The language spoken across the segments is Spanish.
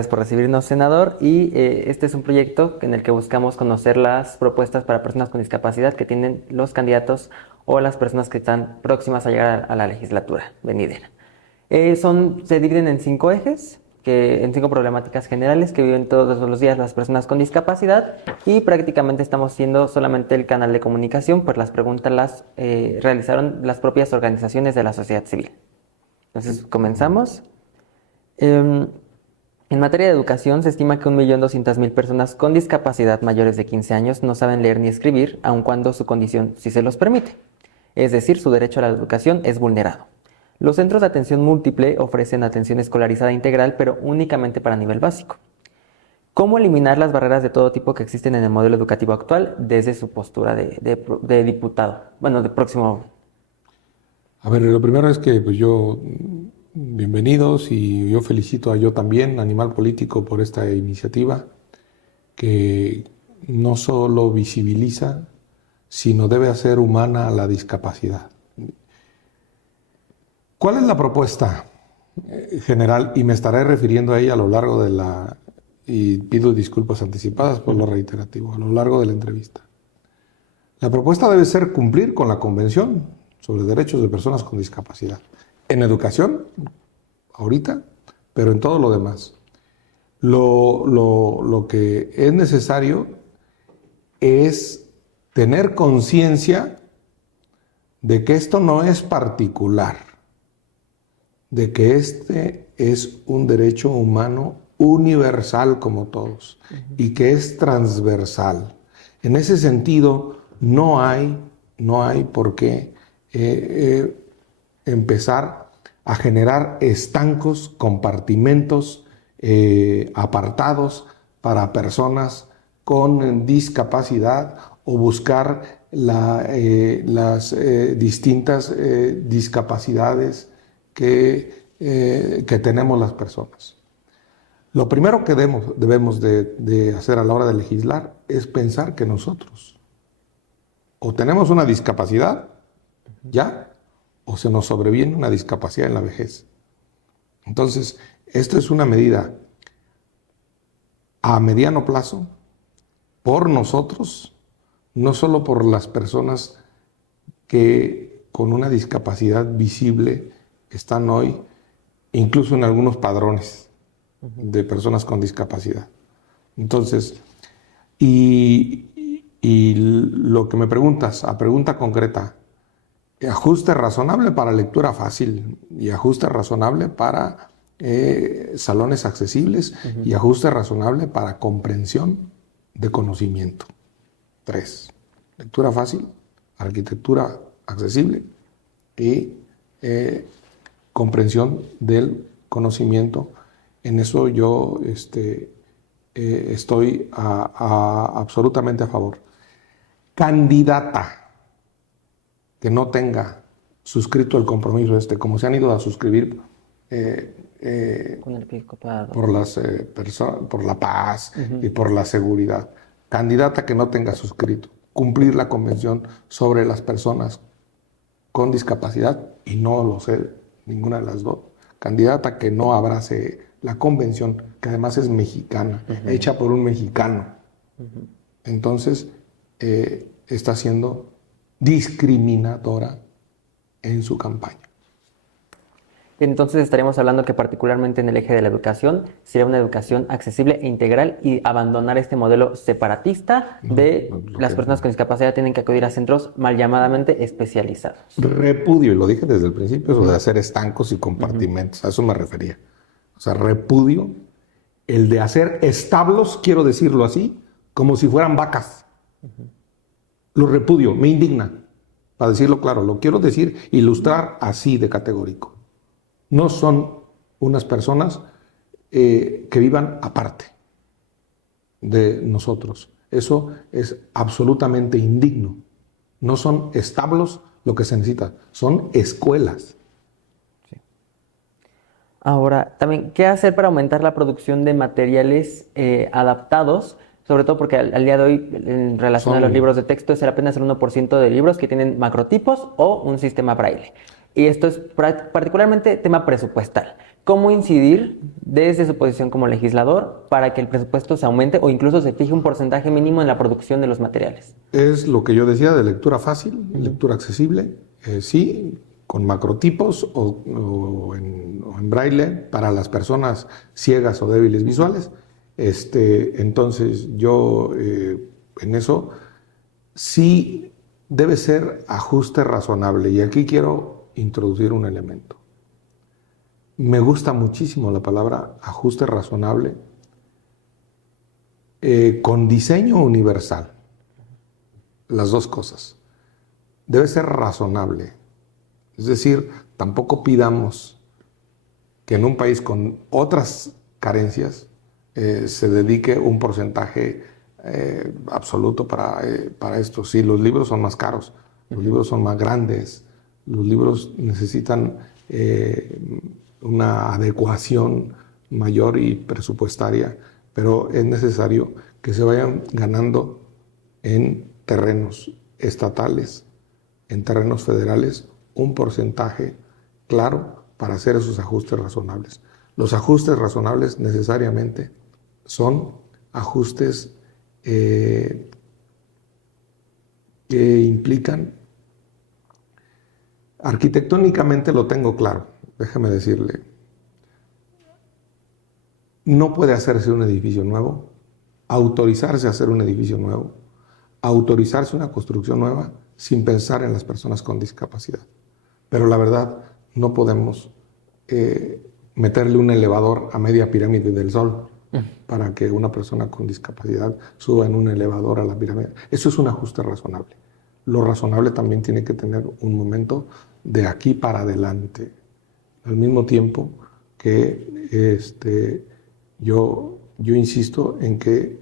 gracias por recibirnos, senador. Y este es un proyecto en el que buscamos conocer las propuestas para personas con discapacidad que tienen los candidatos o las personas que están próximas a llegar a la legislatura venidera. Se dividen en 5 ejes, en 5 problemáticas generales que viven todos los días las personas con discapacidad, y prácticamente estamos siendo solamente el canal de comunicación, pues las preguntas las realizaron las propias organizaciones de la sociedad civil. Entonces, comenzamos. En materia de educación, se estima que 1.200.000 personas con discapacidad mayores de 15 años no saben leer ni escribir, aun cuando su condición sí se los permite. Es decir, su derecho a la educación es vulnerado. Los centros de atención múltiple ofrecen atención escolarizada integral, pero únicamente para nivel básico. ¿Cómo eliminar las barreras de todo tipo que existen en el modelo educativo actual desde su postura de diputado? Bueno, de próximo. A ver, lo primero es que bienvenidos, y yo felicito a Yo También, Animal Político, por esta iniciativa que no solo visibiliza, sino debe hacer humana a la discapacidad. ¿Cuál es la propuesta general? Y me estaré refiriendo a ella a lo largo y pido disculpas anticipadas por lo reiterativo, a lo largo de la entrevista. La propuesta debe ser cumplir con la Convención sobre Derechos de Personas con Discapacidad. En educación, ahorita, pero en todo lo demás. Lo que es necesario es tener conciencia de que esto no es particular, de que este es un derecho humano universal como todos, y que es transversal. En ese sentido, no hay por qué empezar a generar estancos, compartimentos, apartados para personas con discapacidad, o buscar las distintas discapacidades que tenemos las personas. Lo primero que debemos de hacer a la hora de legislar es pensar que nosotros o tenemos una discapacidad ya, o se nos sobreviene una discapacidad en la vejez. Entonces, esto es una medida a mediano plazo por nosotros, no solo por las personas que con una discapacidad visible están hoy, incluso en algunos padrones de personas con discapacidad. Entonces, y lo que me preguntas, a pregunta concreta, ajuste razonable para lectura fácil, y ajuste razonable para salones accesibles, y ajuste razonable para comprensión de conocimiento. 3. Lectura fácil, arquitectura accesible y comprensión del conocimiento. En eso yo estoy absolutamente a favor. Candidata que no tenga suscrito el compromiso como se han ido a suscribir Con el episcopado, por la paz y por la seguridad. Candidata que no tenga suscrito cumplir la Convención sobre las personas con discapacidad, y no lo sé ninguna de las dos. Candidata que no abrace la Convención, que además es mexicana, hecha por un mexicano. Entonces, está siendo discriminadora en su campaña. Entonces estaríamos hablando que particularmente en el eje de la educación sería una educación accesible e integral, y abandonar este modelo separatista de las personas con discapacidad tienen que acudir a centros mal llamadamente especializados. Repudio, y lo dije desde el principio, eso de hacer estancos y compartimentos, a eso me refería. O sea, repudio el de hacer establos, quiero decirlo así, como si fueran vacas. Lo repudio, me indigna, para decirlo claro, lo quiero decir, ilustrar así de categórico. No son unas personas que vivan aparte de nosotros. Eso es absolutamente indigno. No son establos lo que se necesita, son escuelas. Sí. Ahora, también, ¿qué hacer para aumentar la producción de materiales adaptados? Sobre todo porque al día de hoy, en relación a los libros de texto, es apenas el 1% de libros que tienen macrotipos o un sistema braille. Y esto es particularmente tema presupuestal. ¿Cómo incidir desde su posición como legislador para que el presupuesto se aumente o incluso se fije un porcentaje mínimo en la producción de los materiales? Es lo que yo decía de lectura fácil, lectura accesible, sí, con macrotipos o en braille para las personas ciegas o débiles visuales. Entonces yo en eso sí debe ser ajuste razonable, y aquí quiero introducir un elemento. Me gusta muchísimo la palabra ajuste razonable con diseño universal. Las dos cosas. Debe ser razonable. Es decir, tampoco pidamos que en un país con otras carencias se dedique un porcentaje absoluto para esto. Sí, los libros son más caros, los libros son más grandes, los libros necesitan una adecuación mayor y presupuestaria, pero es necesario que se vayan ganando en terrenos estatales, en terrenos federales, un porcentaje claro para hacer esos ajustes razonables. Los ajustes razonables necesariamente son ajustes que implican, arquitectónicamente lo tengo claro, déjeme decirle, no puede hacerse un edificio nuevo, autorizarse a hacer un edificio nuevo, autorizarse una construcción nueva sin pensar en las personas con discapacidad. Pero la verdad, no podemos meterle un elevador a media pirámide del Sol para que una persona con discapacidad suba en un elevador a la pirámide. Eso es un ajuste razonable. Lo razonable también tiene que tener un momento de aquí para adelante. Al mismo tiempo que yo insisto en que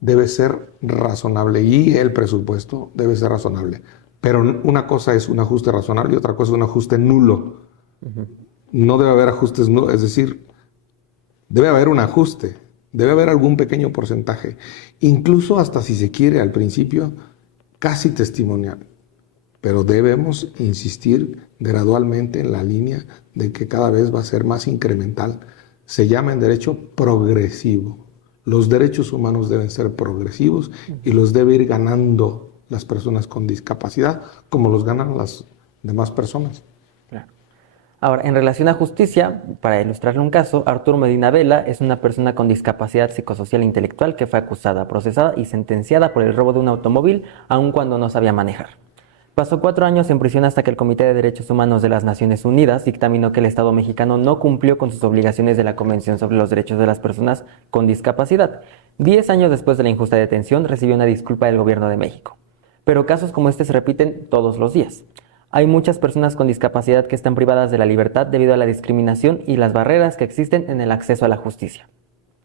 debe ser razonable y el presupuesto debe ser razonable. Pero una cosa es un ajuste razonable y otra cosa es un ajuste nulo. No debe haber ajustes nulos, es decir, debe haber un ajuste, debe haber algún pequeño porcentaje, incluso hasta si se quiere al principio, casi testimonial. Pero debemos insistir gradualmente en la línea de que cada vez va a ser más incremental. Se llama en derecho progresivo. Los derechos humanos deben ser progresivos y los debe ir ganando las personas con discapacidad como los ganan las demás personas. Claro. Ahora, en relación a justicia, para ilustrarle un caso, Arturo Medina Vela es una persona con discapacidad psicosocial e intelectual que fue acusada, procesada y sentenciada por el robo de un automóvil, aun cuando no sabía manejar. Pasó 4 años en prisión hasta que el Comité de Derechos Humanos de las Naciones Unidas dictaminó que el Estado mexicano no cumplió con sus obligaciones de la Convención sobre los Derechos de las Personas con Discapacidad. 10 años después de la injusta detención, recibió una disculpa del Gobierno de México. Pero casos como este se repiten todos los días. Hay muchas personas con discapacidad que están privadas de la libertad debido a la discriminación y las barreras que existen en el acceso a la justicia.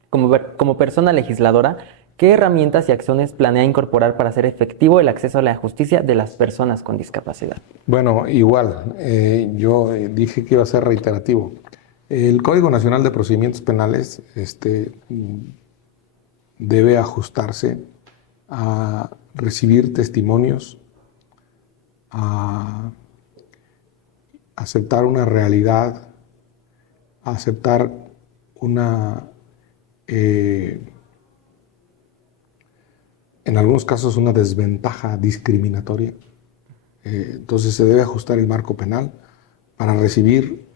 Como persona legisladora, ¿qué herramientas y acciones planea incorporar para hacer efectivo el acceso a la justicia de las personas con discapacidad? Bueno, igual, yo dije que iba a ser reiterativo. El Código Nacional de Procedimientos Penales debe ajustarse a recibir testimonios, a aceptar una realidad, a aceptar una, en algunos casos, una desventaja discriminatoria. Entonces se debe ajustar el marco penal para recibir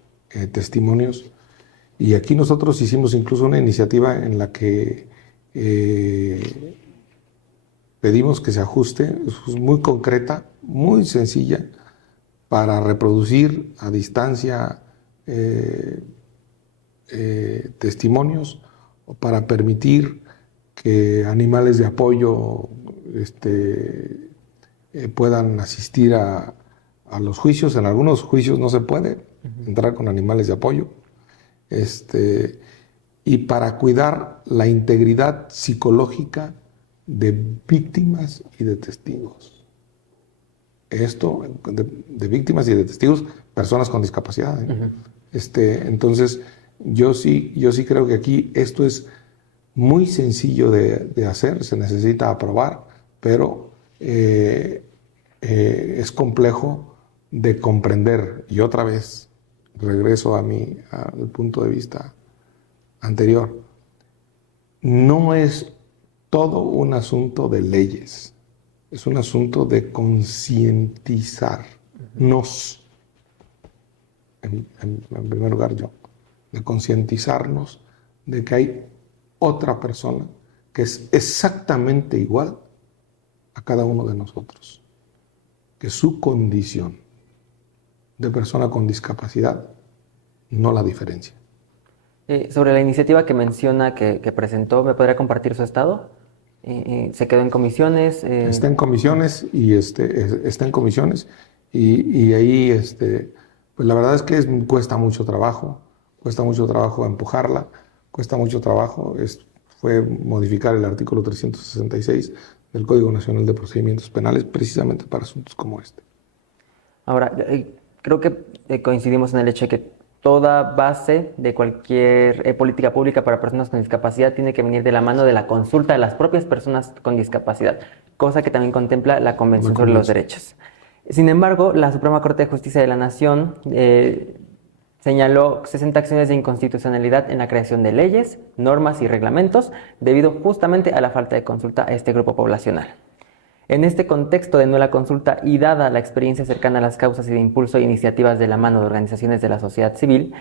testimonios. Y aquí nosotros hicimos incluso una iniciativa en la que pedimos que se ajuste, es muy concreta, muy sencilla, para reproducir a distancia testimonios o para permitir que animales de apoyo puedan asistir a los juicios. En algunos juicios no se puede entrar con animales de apoyo. Y para cuidar la integridad psicológica de víctimas y de testigos. Esto, de víctimas y de testigos, personas con discapacidad. Entonces, yo sí creo que aquí esto es muy sencillo de hacer, se necesita aprobar, pero es complejo de comprender. Y otra vez, regreso al punto de vista anterior, no es todo un asunto de leyes, es un asunto de concientizarnos, en primer lugar yo, de concientizarnos de que hay otra persona que es exactamente igual a cada uno de nosotros, que su condición de persona con discapacidad no la diferencia. Sobre la iniciativa que menciona que presentó, ¿me podría compartir su estado? ¿Se quedó en comisiones? Está en comisiones está en comisiones y ahí pues la verdad es que cuesta mucho trabajo empujarla, cuesta mucho trabajo. Fue modificar el artículo 366 del Código Nacional de Procedimientos Penales precisamente para asuntos como este. Ahora, creo que coincidimos en el hecho de que toda base de cualquier política pública para personas con discapacidad tiene que venir de la mano de la consulta de las propias personas con discapacidad, cosa que también contempla la Convención sobre los Derechos. Sin embargo, la Suprema Corte de Justicia de la Nación señaló 60 acciones de inconstitucionalidad en la creación de leyes, normas y reglamentos debido justamente a la falta de consulta a este grupo poblacional. En este contexto de nula consulta y dada la experiencia cercana a las causas y de impulso e iniciativas de la mano de organizaciones de la sociedad civil,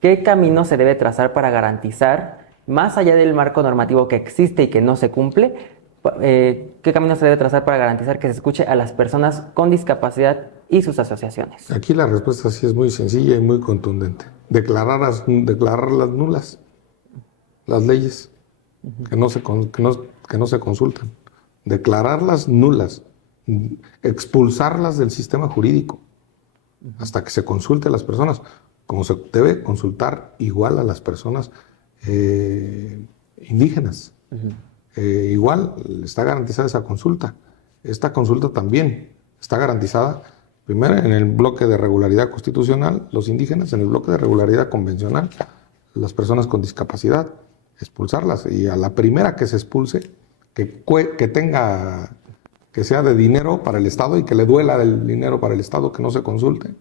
¿qué camino se debe trazar para garantizar, más allá del marco normativo que existe y que no se cumple, qué camino se debe trazar para garantizar que se escuche a las personas con discapacidad y sus asociaciones? Aquí la respuesta sí es muy sencilla y muy contundente. Declarar las nulas, las leyes que no se consultan. Declararlas nulas, expulsarlas del sistema jurídico hasta que se consulte a las personas, como se debe consultar igual a las personas indígenas. Igual está garantizada esa consulta. Esta consulta también está garantizada primero en el bloque de regularidad constitucional, los indígenas, en el bloque de regularidad convencional, las personas con discapacidad, expulsarlas. Y a la primera que se expulse, que sea de dinero para el Estado y que le duela el dinero para el Estado, que no se consulte.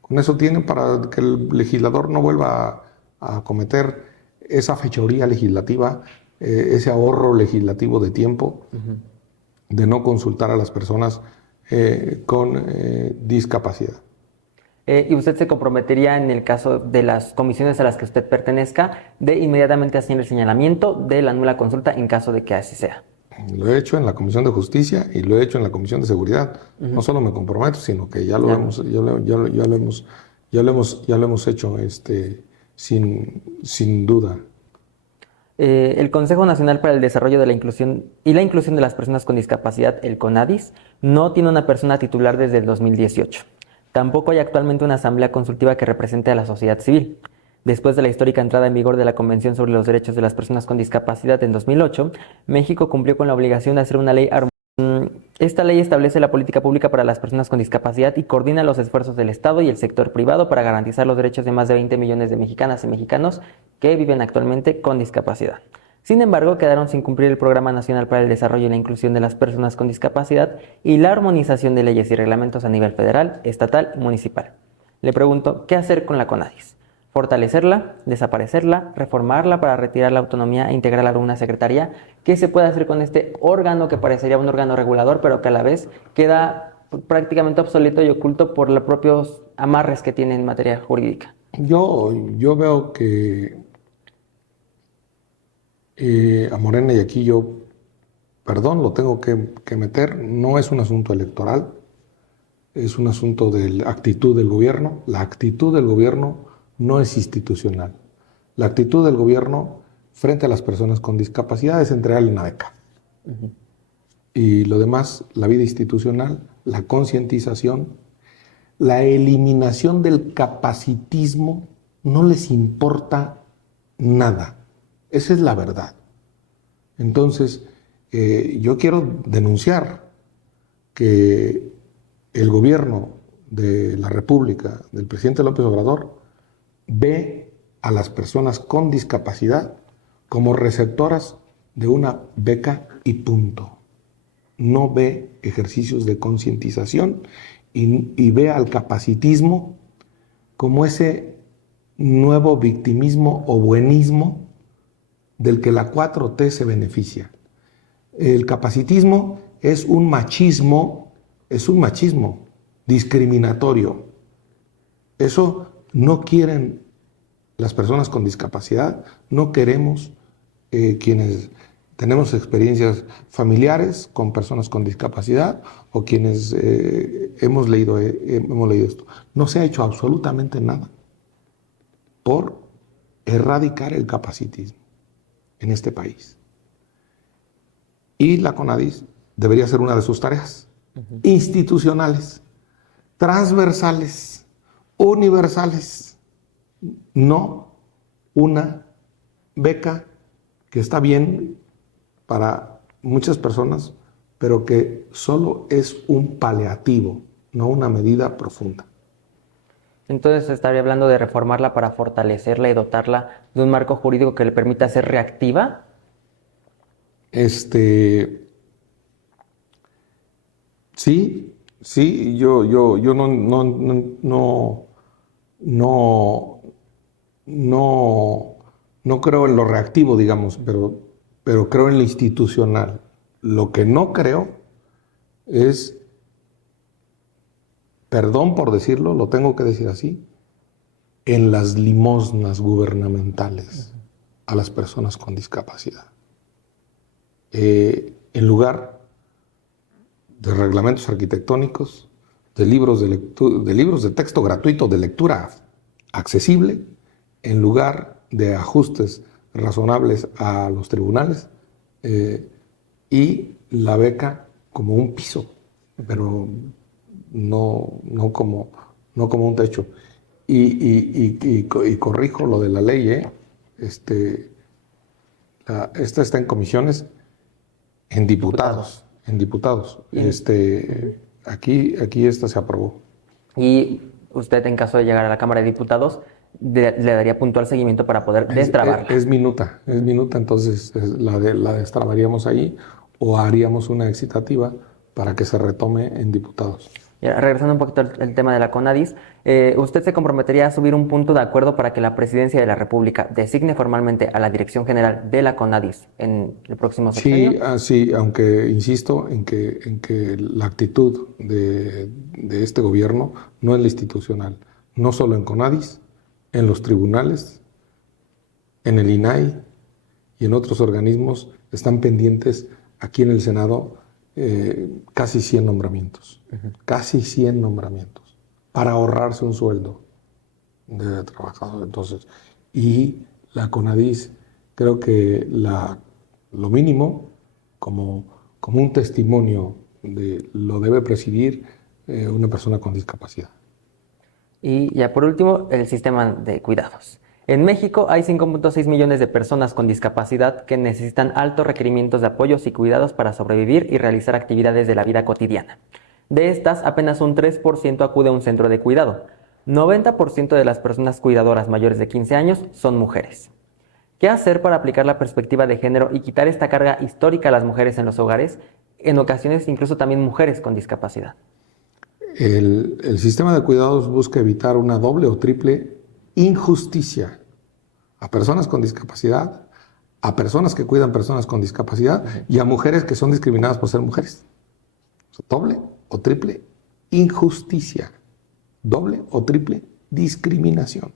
Con eso tienen para que el legislador no vuelva a cometer esa fechoría legislativa, ese ahorro legislativo de tiempo, de no consultar a las personas con discapacidad. ¿Y usted se comprometería en el caso de las comisiones a las que usted pertenezca de inmediatamente hacer el señalamiento de la nula consulta en caso de que así sea? Lo he hecho en la Comisión de Justicia y lo he hecho en la Comisión de Seguridad. No solo me comprometo, sino que ya lo hemos hecho sin duda. El Consejo Nacional para el Desarrollo de la Inclusión y la Inclusión de las Personas con Discapacidad, el CONADIS, no tiene una persona titular desde el 2018. Tampoco hay actualmente una asamblea consultiva que represente a la sociedad civil. Después de la histórica entrada en vigor de la Convención sobre los Derechos de las Personas con Discapacidad en 2008, México cumplió con la obligación de hacer una ley armoniosa. Esta ley establece la política pública para las personas con discapacidad y coordina los esfuerzos del Estado y el sector privado para garantizar los derechos de más de 20 millones de mexicanas y mexicanos que viven actualmente con discapacidad. Sin embargo, quedaron sin cumplir el Programa Nacional para el Desarrollo y la Inclusión de las Personas con Discapacidad y la armonización de leyes y reglamentos a nivel federal, estatal y municipal. Le pregunto, ¿qué hacer con la CONADIS? ¿Fortalecerla, desaparecerla, reformarla para retirar la autonomía e integrarla a una secretaría? ¿Qué se puede hacer con este órgano que parecería un órgano regulador, pero que a la vez queda prácticamente obsoleto y oculto por los propios amarres que tiene en materia jurídica? Yo veo que a Morena, y aquí lo tengo que meter, no es un asunto electoral, es un asunto de la actitud del gobierno. La actitud del gobierno no es institucional. La actitud del gobierno frente a las personas con discapacidad es entregarle una beca. Y lo demás, la vida institucional, la concientización, la eliminación del capacitismo, no les importa nada. Esa es la verdad. Entonces, yo quiero denunciar que el gobierno de la República, del presidente López Obrador, ve a las personas con discapacidad como receptoras de una beca y punto. No ve ejercicios de concientización y ve al capacitismo como ese nuevo victimismo o buenismo del que la 4T se beneficia. El capacitismo es un machismo discriminatorio. Eso no quieren las personas con discapacidad, no queremos quienes tenemos experiencias familiares con personas con discapacidad o quienes hemos leído esto. No se ha hecho absolutamente nada por erradicar el capacitismo en este país. Y la CONADIS debería ser una de sus tareas institucionales, transversales, universales, no una beca que está bien para muchas personas, pero que solo es un paliativo, no una medida profunda. Entonces estaría hablando de reformarla para fortalecerla y dotarla de un marco jurídico que le permita ser reactiva. Sí, yo no creo en lo reactivo, digamos, pero creo en lo institucional. Lo que no creo es, perdón por decirlo, lo tengo que decir así, en las limosnas gubernamentales a las personas con discapacidad. En lugar de reglamentos arquitectónicos, de libros de texto gratuito de lectura accesible, en lugar de ajustes razonables a los tribunales, y la beca como un piso, pero no como un techo. Y corrijo lo de la ley, esta está en comisiones, en diputados. Aquí esta se aprobó. Y usted, en caso de llegar a la Cámara de Diputados, le daría puntual seguimiento para poder destrabarla. Es minuta, entonces la destrabaríamos ahí o haríamos una excitativa para que se retome en diputados. Y regresando un poquito al tema de la CONADIS, ¿usted se comprometería a subir un punto de acuerdo para que la Presidencia de la República designe formalmente a la Dirección General de la CONADIS en el próximo sexenio? Sí, aunque insisto en que la actitud de este gobierno no es la institucional, no solo en CONADIS, en los tribunales, en el INAI y en otros organismos están pendientes aquí en el Senado casi 100 nombramientos, casi 100 nombramientos, para ahorrarse un sueldo de trabajador. Entonces, y la CONADIS, creo que lo mínimo, como un testimonio lo debe presidir una persona con discapacidad. Y ya por último, el sistema de cuidados. En México hay 5.6 millones de personas con discapacidad que necesitan altos requerimientos de apoyos y cuidados para sobrevivir y realizar actividades de la vida cotidiana. De estas, apenas un 3% acude a un centro de cuidado. 90% de las personas cuidadoras mayores de 15 años son mujeres. ¿Qué hacer para aplicar la perspectiva de género y quitar esta carga histórica a las mujeres en los hogares, en ocasiones incluso también mujeres con discapacidad? El sistema de cuidados busca evitar una doble o triple injusticia a personas con discapacidad, a personas que cuidan personas con discapacidad y a mujeres que son discriminadas por ser mujeres. O sea, doble o triple injusticia, doble o triple discriminación.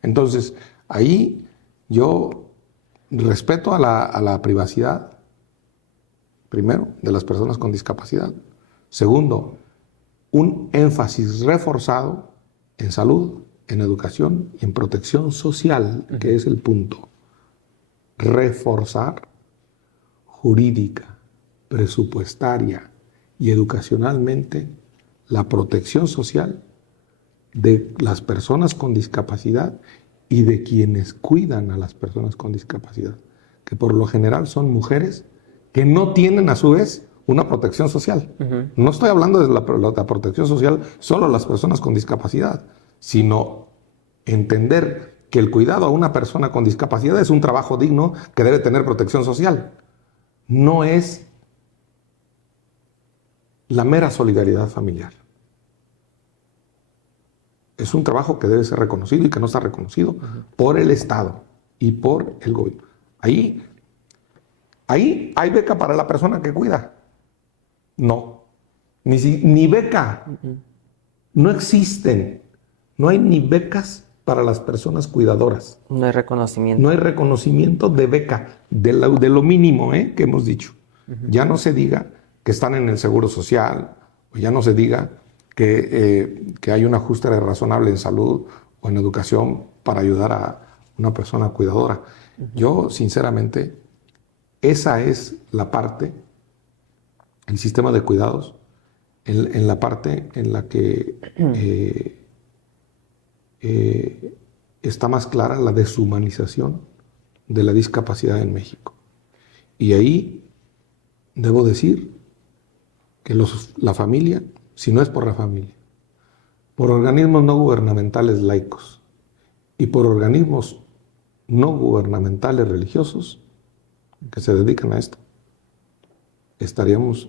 Entonces, ahí yo respeto a la privacidad, primero, de las personas con discapacidad. Segundo, un énfasis reforzado en salud, en educación y en protección social, que es el punto. Reforzar jurídica, presupuestaria y educacionalmente la protección social de las personas con discapacidad y de quienes cuidan a las personas con discapacidad, que por lo general son mujeres que no tienen a su vez una protección social. No estoy hablando de la protección social solo a las personas con discapacidad, sino entender que el cuidado a una persona con discapacidad es un trabajo digno que debe tener protección social. No es la mera solidaridad familiar. Es un trabajo que debe ser reconocido y que no está reconocido por el Estado y por el gobierno. Ahí hay beca para la persona que cuida. No. Ni beca. No existen. No hay ni becas para las personas cuidadoras. No hay reconocimiento. No hay reconocimiento de beca, de lo mínimo que hemos dicho. Ya no se diga que están en el Seguro Social, o ya no se diga que hay un ajuste razonable en salud o en educación para ayudar a una persona cuidadora. Yo, sinceramente, esa es la parte, el sistema de cuidados, en la parte en la que está más clara la deshumanización de la discapacidad en México. Y ahí debo decir que la familia, si no es por la familia, por organismos no gubernamentales laicos y por organismos no gubernamentales religiosos que se dedican a esto, estaríamos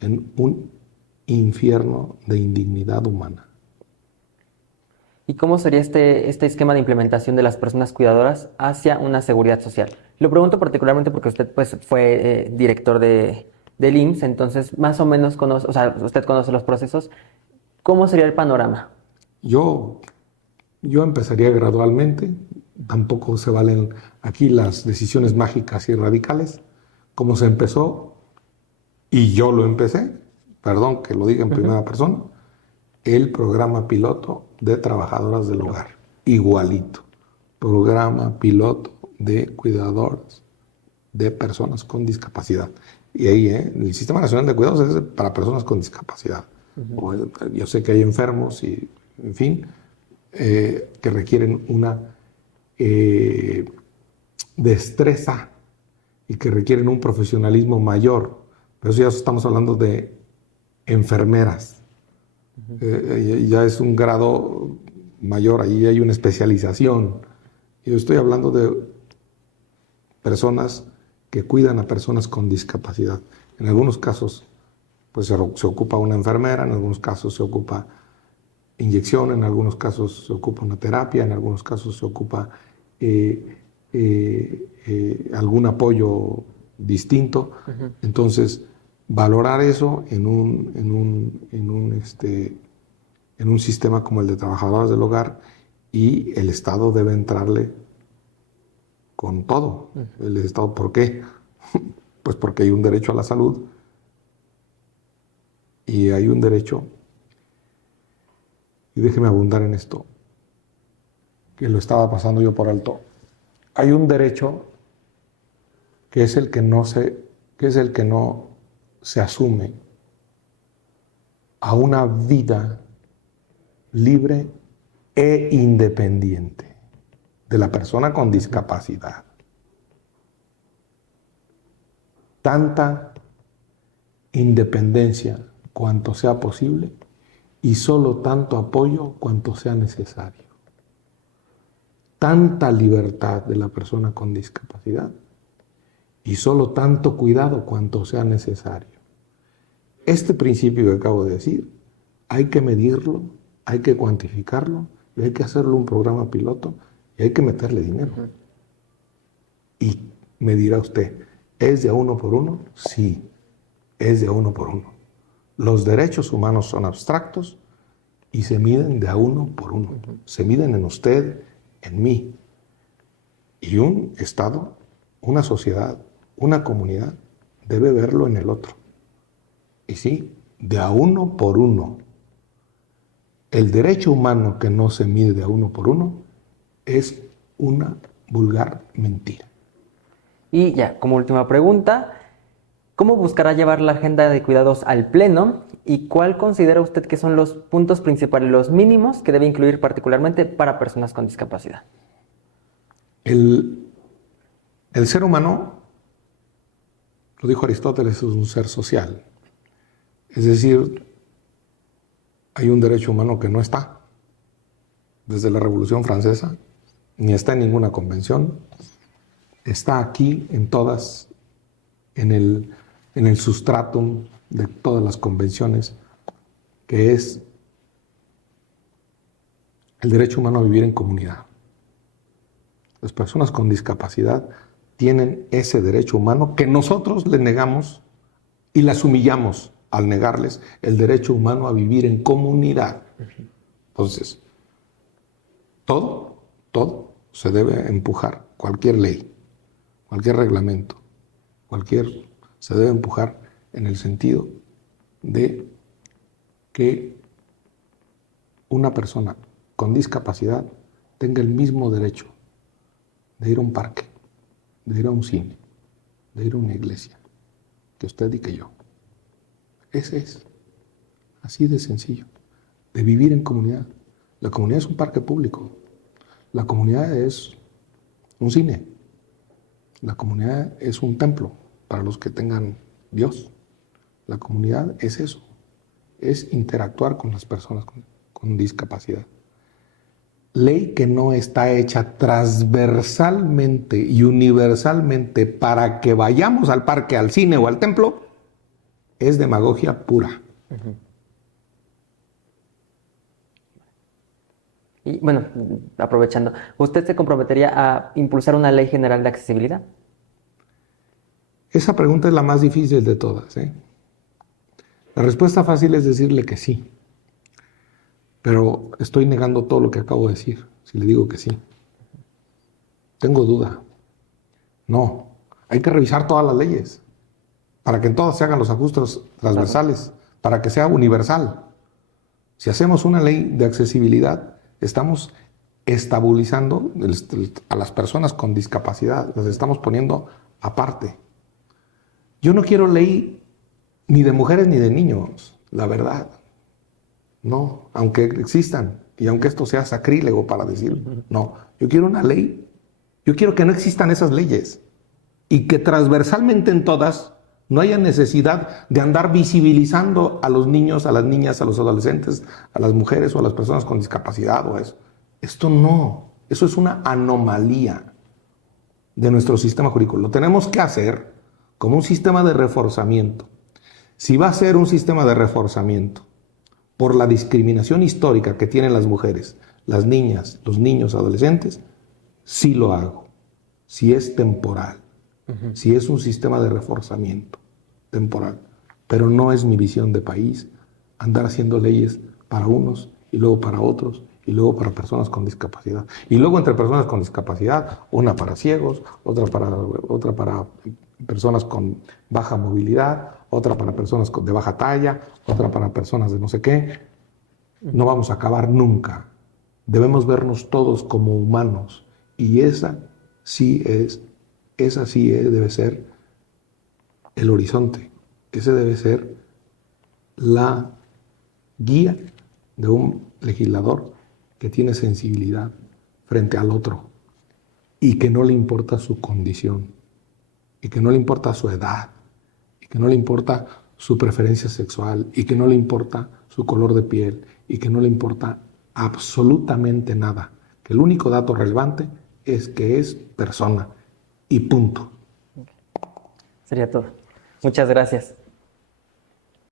en un infierno de indignidad humana. ¿Y cómo sería este esquema de implementación de las personas cuidadoras hacia una seguridad social? Lo pregunto particularmente porque usted pues, fue director del IMSS, entonces más o menos conoce, o sea, usted conoce los procesos. ¿Cómo sería el panorama? Yo empezaría gradualmente, tampoco se valen aquí las decisiones mágicas y radicales, como se empezó, y yo lo empecé, perdón que lo diga en primera persona, el programa piloto de trabajadoras del hogar, igualito, programa piloto de cuidadoras de personas con discapacidad. Y ahí, el Sistema Nacional de Cuidados es para personas con discapacidad. Yo sé que hay enfermos y, en fin, que requieren una destreza y que requieren un profesionalismo mayor. Pero eso ya estamos hablando de enfermeras. Ya es un grado mayor, ahí hay una especialización. Yo estoy hablando de personas que cuidan a personas con discapacidad. En algunos casos pues se ocupa una enfermera, en algunos casos se ocupa inyección, en algunos casos se ocupa una terapia, en algunos casos se ocupa algún apoyo distinto. Entonces, valorar eso en un sistema como el de trabajadoras del hogar, y el Estado debe entrarle con todo. El Estado, ¿por qué? Pues porque hay un derecho a la salud y hay un derecho, y déjeme abundar en esto, que lo estaba pasando yo por alto. Hay un derecho que es el que no se asume a una vida libre e independiente de la persona con discapacidad. Tanta independencia cuanto sea posible y solo tanto apoyo cuanto sea necesario. Tanta libertad de la persona con discapacidad y solo tanto cuidado cuanto sea necesario. Este principio que acabo de decir, hay que medirlo, hay que cuantificarlo y hay que hacerlo un programa piloto y hay que meterle dinero. Y me dirá usted, ¿es de a uno por uno? Sí, es de a uno por uno. Los derechos humanos son abstractos y se miden de a uno por uno. Se miden en usted, en mí. Y un Estado, una sociedad, una comunidad debe verlo en el otro. Y sí, de a uno por uno. El derecho humano que no se mide de a uno por uno es una vulgar mentira. Y ya, como última pregunta, ¿cómo buscará llevar la agenda de cuidados al Pleno y cuál considera usted que son los puntos principales, los mínimos que debe incluir particularmente para personas con discapacidad? El ser humano, lo dijo Aristóteles, es un ser social. Es decir, hay un derecho humano que no está desde la Revolución Francesa, ni está en ninguna convención, está aquí en todas, en el sustratum de todas las convenciones, que es el derecho humano a vivir en comunidad. Las personas con discapacidad tienen ese derecho humano que nosotros les negamos y las humillamos al negarles el derecho humano a vivir en comunidad. Entonces, todo se debe empujar, cualquier ley, cualquier reglamento, se debe empujar en el sentido de que una persona con discapacidad tenga el mismo derecho de ir a un parque, de ir a un cine, de ir a una iglesia, que usted y que yo. Ese es, así de sencillo, de vivir en comunidad. La comunidad es un parque público, la comunidad es un cine, la comunidad es un templo para los que tengan Dios. La comunidad es eso, es interactuar con las personas con discapacidad. Ley que no está hecha transversalmente y universalmente para que vayamos al parque, al cine o al templo, es demagogia pura. Y bueno, aprovechando, ¿usted se comprometería a impulsar una ley general de accesibilidad? Esa pregunta es la más difícil de todas, ¿eh? La respuesta fácil es decirle que sí, pero estoy negando todo lo que acabo de decir, si le digo que sí. Tengo duda. No, hay que revisar todas las leyes para que en todas se hagan los ajustes transversales, para que sea universal. Si hacemos una ley de accesibilidad, estamos estabilizando a las personas con discapacidad, las estamos poniendo aparte. Yo no quiero ley ni de mujeres ni de niños, la verdad. No, aunque existan y aunque esto sea sacrílego para decir, no, yo quiero una ley, yo quiero que no existan esas leyes y que transversalmente en todas no haya necesidad de andar visibilizando a los niños, a las niñas, a los adolescentes, a las mujeres o a las personas con discapacidad o eso. Esto no, eso es una anomalía de nuestro sistema jurídico. Lo tenemos que hacer como un sistema de reforzamiento. Si va a ser un sistema de reforzamiento por la discriminación histórica que tienen las mujeres, las niñas, los niños, adolescentes, sí lo hago. Si es temporal, si es un sistema de reforzamiento temporal. Pero no es mi visión de país andar haciendo leyes para unos y luego para otros y luego para personas con discapacidad. Y luego entre personas con discapacidad, una para ciegos, otra para personas con baja movilidad, otra para personas de baja talla, otra para personas de no sé qué. No vamos a acabar nunca. Debemos vernos todos como humanos. Y esa sí debe ser el horizonte. Ese debe ser la guía de un legislador que tiene sensibilidad frente al otro y que no le importa su condición, y que no le importa su edad, y que no le importa su preferencia sexual, y que no le importa su color de piel, y que no le importa absolutamente nada. Que el único dato relevante es que es persona y punto. Sería todo. Muchas gracias.